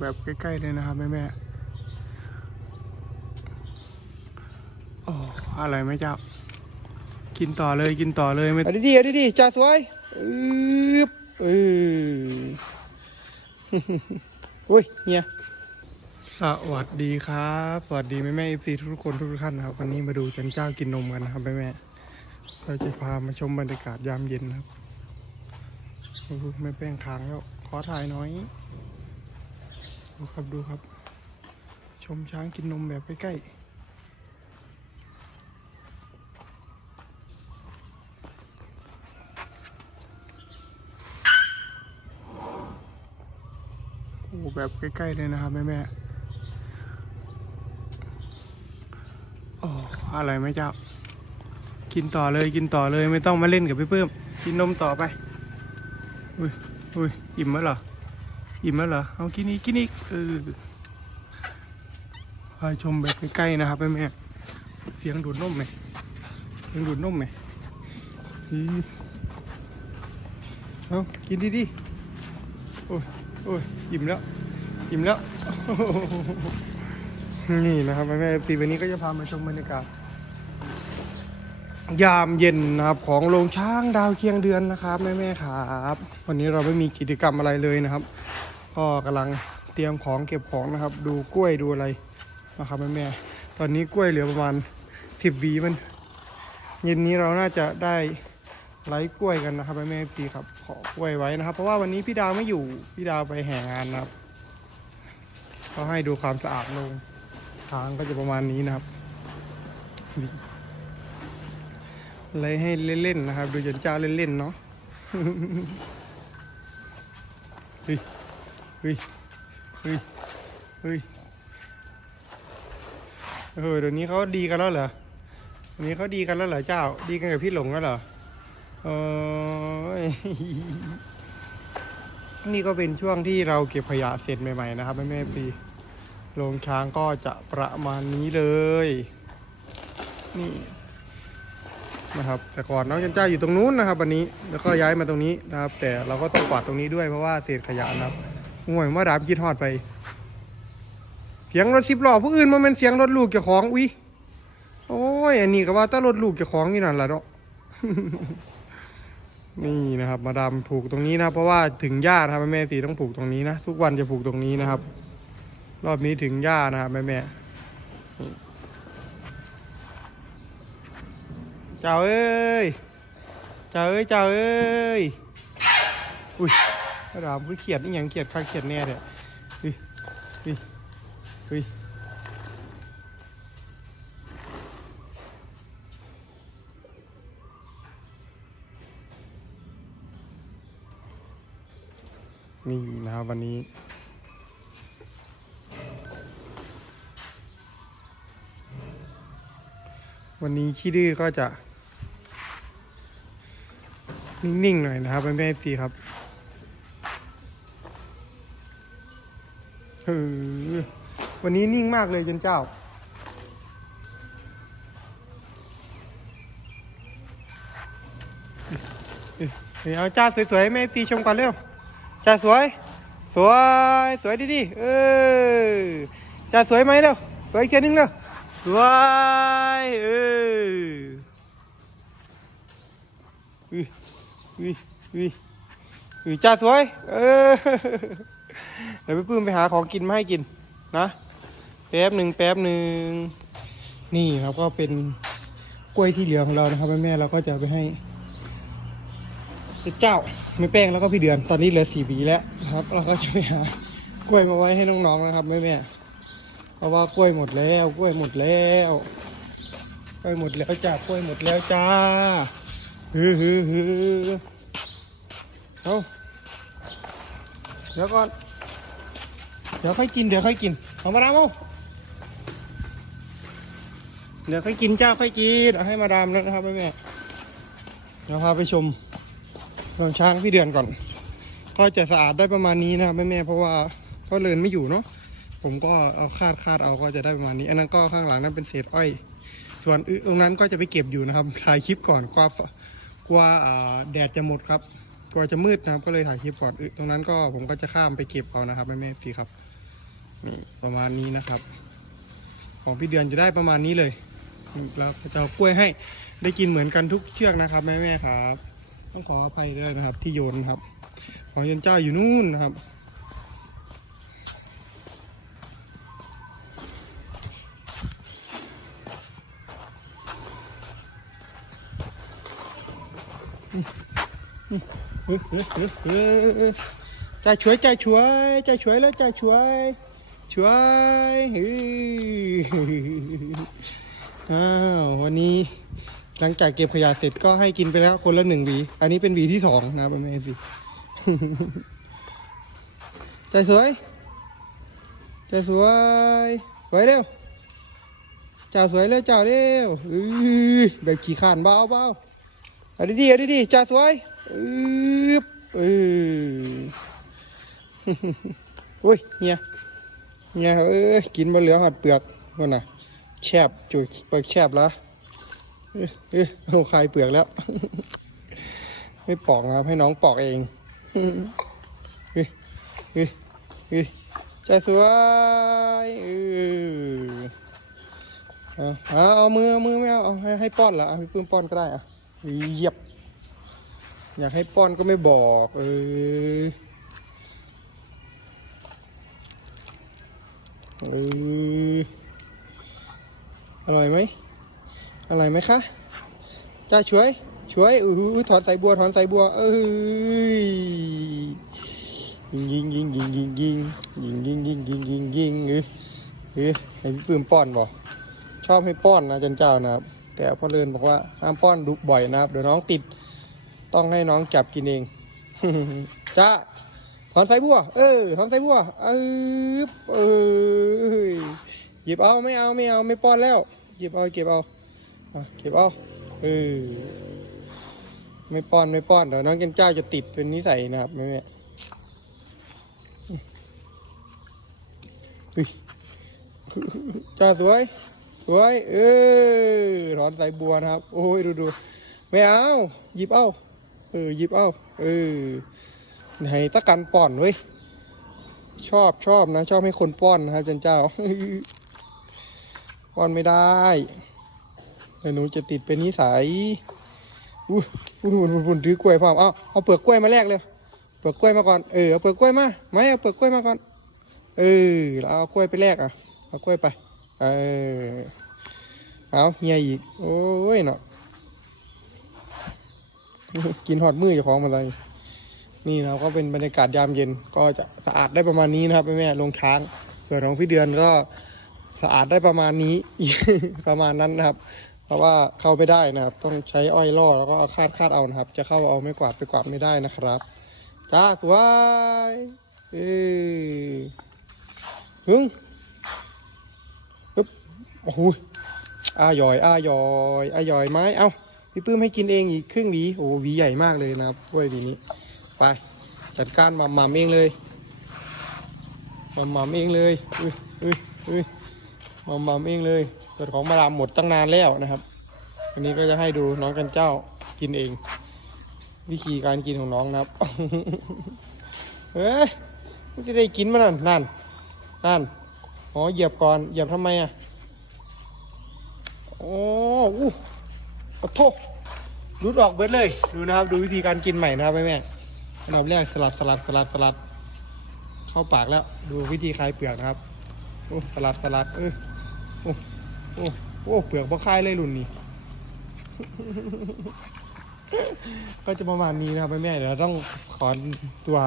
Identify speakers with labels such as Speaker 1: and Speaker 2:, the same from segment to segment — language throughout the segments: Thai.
Speaker 1: แบบใกล้ๆเลยนะครับแม่แม่โอ้อะไรไหมเจ้า กินต่อเลยกินต่อเลยไม่
Speaker 2: เอาดีๆเอาดีๆจ่าสวยอึ๊บเอออุ้ยเฮีย
Speaker 1: สวัสดีครับ สวัสดีแม่แม่เอฟซีทุกๆคนทุกๆท่านนะครับ วันนี้มาดูจันเจ้ากินนมกันนะครับแม่แม่เราจะพามาชมบรรยากาศยามเย็นนะครับโอ้โหแม่แป้งค้างแล้วขอถ่ายหน้อย ดูครับดูครับ ชมช้างกินนมแบบใกล้ๆโอ้โหแบบใกล้ๆเลยนะครับแม่แม่โอ้อะไรไหมเจ้า กินต่อเลยกินต่อเลยไม่ต้องมาเล่นกับพี่เพิ่มกินนมต่อไป อุ้ยอุ้ยอิ่มแล้วเหรอ อิ่มแล้วเหรอ เอากินอีกกินอีกเออพาชมแบบใกล้ๆนะครับแม่แม่เสียงดูดนมไหมเสียงดูดนมไหมอีเอากินดีๆโอ้ยโอ้ยอิ่มแล้วอิ่มแล้ว นี่นะครับแม่แม่ปีวันนี้ก็จะพามาชมบรรยากาศยามเย็นนะครับของโรงช้างดาวเคียงเดือนนะครับแม่แม่ครับ วันนี้เราไม่มีกิจกรรมอะไรเลยนะครับ ก็กำลังเตรียมของเก็บของนะครับ ดูกล้วยดูอะไรนะครับแม่แม่ตอนนี้กล้วยเหลือประมาณสิบวีมันเย็นนี้เราน่าจะได้ไล่กล้วยกันนะครับแม่แม่ปีครับขอกล้วยไว้นะครับ เพราะว่าวันนี้พี่ดาวไม่อยู่พี่ดาวไปแห่งานนะครับก็ให้ดูความสะอาดลงทางก็จะประมาณนี้นะครับเลยให้เล่นๆนะครับ ดูจนเจ้าเล่นๆเนาะ เฮ้ยเฮ้ยเฮ้ยเฮ้ยเออเดี๋ยวนี้เขาดีกันแล้วเหรอเดี๋ยวนี้เขาดีกันแล้วเหรอเจ้า ดีกันกับพี่หลงแล้วเหรอเออนี่ก็เป็นช่วงที่เราเก็บขยะเสร็จใหม่ๆนะครับแม่แม่ปีโรงช้างก็จะประมาณนี้เลย นี่นะครับ แต่ก่อนน้องจันเจ้าอยู่ตรงนู้นนะครับ วันนี้แล้วก็ย้ายมาตรงนี้นะครับ แต่เราก็ต้องกวาดตรงนี้ด้วยเพราะว่าเศษขยะนะครับ ห่วยมาดามคิดฮอดไป เสียงรถสิบล้อผู้อื่นมันเป็นเสียงรถลูกเจ้าของอุ้ยโอ้ยอันนี้ก็ว่าถ้ารถลูกเจ้าของนี่นั่นแหละเนาะนี่นะครับ มาดามผูกตรงนี้นะเพราะว่าถึงหญ้านะครับแม่ตีต้องผูกตรงนี้นะทุกวันจะผูกตรงนี้นะครับ รอบนี้ถึงหญ้านะครับแม่แม่เจ้าเอ้ย เจ้าเอ้ยเจ้าเอ้ยอุ้ย ระดาษเขียดนี่ยังเขียดข้างเขียดแน่เลยอุ้ยอุ้ยอุ้ยนี่นะครับวันนี้วันนี้ขี้ดื้อก็จะ นิ่งๆหน่อยนะครับแม่ปีครับ เออวันนี้นิ่งมากเลยจนเจ้าเดี๋ยวเอาจ้าสวยๆแม่ปีชมก่อนเร็วจ้าสวย สวย สวยดีๆเออจ้าสวยไหมเร็วสวยอีกทีนึงเร็วสวยเอออุ้ยอุ้ยอุ้ยอุ้ยจ้าสวย เออ เดี๋ยวไปปื้มไปหาของกินมาให้กินนะแป๊บหนึ่งแป๊บหนึ่งนี่ครับก็เป็นกล้วยที่เหลือของเรานะครับแม่เราก็จะไปให้เจ้าไม่แป้งแล้วก็พี่เดือนตอนนี้เหลือสี่วีแล้วนะครับ เราก็จะไปหากล้วยมาไว้ให้น้องๆนะครับแม่แม่เพราะว่ากล้วยหมดแล้ว กล้วยหมดแล้วกล้วยหมดแล้วจ้ากล้วยหมดแล้วจ้าฮือฮือฮือเอาเดี๋ยวก่อนเดี๋ยวค่อยกินเดี๋ยวค่อยกินเอามาดามเอาเดี๋ยวค่อยกินเจ้าค่อยกินเอาให้มาดามนะครับแม่แม่เดี๋ยวพาไปชมลองช้างพี่เดือนก่อน ก็จะสะอาดได้ประมาณนี้นะครับแม่เพราะว่าก็เลินไม่อยู่เนาะผมก็เอาคาดคาดเอาก็จะได้ประมาณนี้ อันนั้นก็ข้างหลังนั้นเป็นเศษอ้อย ส่วนอึตรงนั้นก็จะไปเก็บอยู่นะครับ ถ่ายคลิปก่อนกว่ากว่าแดดจะหมดครับกว่าจะมืดนะครับ ก็เลยถ่ายคลิปก่อนอึตรงนั้นก็ผมก็จะข้ามไปเก็บเอานะครับแม่ๆพี่ครับ นี่ประมาณนี้นะครับ ของพี่เดือนจะได้ประมาณนี้เลยแล้วจะเอากล้วยให้ได้กินเหมือนกันทุกเชือกนะครับแม่แม่ครับ ต้องขออภัยด้วยนะครับ ที่โยนครับ ของยันเจ้าอยู่นู่นนะครับเฮ้ยเฮ้ยเฮ้ยเฮ้ยจ่ายช่วยใจช่วยใจช่วยแล้วใจช่วย ช่วยอ้าววันนี้ หลังจากเก็บขยะเสร็จก็ให้กินไปแล้วคนละหนึ่งหวี อันนี้เป็นหวีที่สองนะครับแม่สิใจสวย ใจสวย สวยเร็วจ่าสวยเร็วจ่าเร็วอื้อแบบขี้ขานเบาเบาเอาดีๆเอาดีๆจ่าสวยอึ๊บเอออุ้ยเฮีย เฮียเอ้ยกินมาเหลือหอดเปลือกนั่นน่ะ แชบจุยเปลือกแชบละเอ้ยเอ้ยเอาคายเปลือกแล้ว ไม่ปอกนะครับให้น้องปอกเองเฮ้ยเฮ้ยเฮ้ยจ่สวยเออเอาเอาเอามือเอามือไม่เอาเอาให้ให้ป้อนละเอาพี่ปื้มป้อนก็ได้อะเหยียบ อยากให้ป้อนก็ไม่บอก เออ เอออร่อยไหมอร่อยไหมคะจ้าช่วย ช่วยอือถอนสายบัวถอนสายบัว เอ้ยยิงยิงยิงยิงยิงยิงยิงยิงยิงยิงยิงยิงเออเออให้พี่ปื้มป้อนบอกชอบให้ป้อนนะจันเจ้านะครับ แต่พ่อเลินบอกว่าห้ามป้อนดุบ่อยนะครับ เดี๋ยวน้องติด ต้องให้น้องจับกินเองจ้า ถอนสายบัว เออถอนสายบัว เออเออหยิบเอาไม่เอาไม่เอาไม่ป้อนแล้ว หยิบเอาเก็บเอาอะเก็บเอาเออไม่ป้อนไม่ป้อนเดี๋ยวน้องเกนเจ้าจะติดเป็นนิสัยนะครับแม่แม่จ้าสวย สวย เออถอนสายบัวนะครับ โอ้ยดูดูไม่เอา หยิบเอา เออ หยิบเอา เออ ให้ตะกันป้อนเว้ย ชอบชอบนะ ชอบให้คนป้อนนะครับจันเจ้า ป้อนไม่ได้เดี๋ยวหนูจะติดเป็นนิสัยอุ้ยอุ้ยบุญบุญถือกล้วยพร้อมเอาเอาเปลือกกล้วยมาแลกเลยเปลือกกล้วยมาก่อน เออเอาเปลือกกล้วยมาไม่เอาเปลือกกล้วยมาก่อน เออแล้วเอากล้วยไปแลกอะ เอากล้วยไป เออ เอาเฮียอีก โอ้ยเนาะ กินหอดมือเจ้าของมาเลย นี่นะครับก็เป็นบรรยากาศยามเย็นก็จะสะอาดได้ประมาณนี้นะครับแม่แม่ลงช้าง ส่วนของพี่เดือนก็สะอาดได้ประมาณนี้ ประมาณนั้นนะครับ เพราะว่าเข้าไม่ได้นะครับ ต้องใช้อ้อยล่อแล้วก็เอาคาดคาดเอานะครับ จะเข้าเอาไม่กวาดไปกวาดไม่ได้นะครับจ้าสวยเอ้ยหึงโอ้โหอายอยอายอยอายอยไม้เอ้าพี่ปื้มให้กินเองอีกครึ่งหวีโอ้หวีใหญ่มากเลยนะครับกล้วยหวีนี้ ไป จัดการมาหมาเองเลยมาหมาเองเลยอุ้ยอุ้ยอุ้ยมาหมาเองเลยส่วนของมาดามหมดตั้งนานแล้วนะครับวันนี้ก็จะให้ดูน้องกันเจ้ากินเอง วิธีการกินของน้องนะครับเฮ้ยมันจะได้กินมั้ยนั่นนั่นนั่นอ๋อเหยียบก่อนเหยียบทำไมอะโอ้อู้ขอโทษรุดออกเบิดเลย ดูนะครับ ดูวิธีการกินใหม่นะครับแม่แม่ อันดับแรกสลัดสลัดสลัดสลัด เข้าปากแล้ว ดูวิธีคลายเปลือกนะครับโอ้สลัดสลัดเออโอ้โอ้โอ้เปลือกพอคลายเลยรุ่นนี้ ก็จะประมาณนี้นะครับแม่เดี๋ยวต้องขอตัว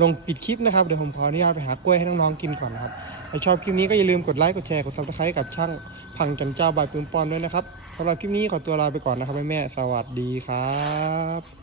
Speaker 1: ลงปิดคลิปนะครับเดี๋ยวผมขออนุญาตไปหากล้วยให้น้องๆกินก่อนนะครับถ้าชอบคลิปนี้ก็อย่าลืมกดไลค์กดแชร์กดซับสไครต์กับช่างพังจันเจ้าบายปืนปอนด้วยนะครับสำหรับคลิปนี้ขอตัวลาไปก่อนนะครับแม่แม่สวัสดีครับ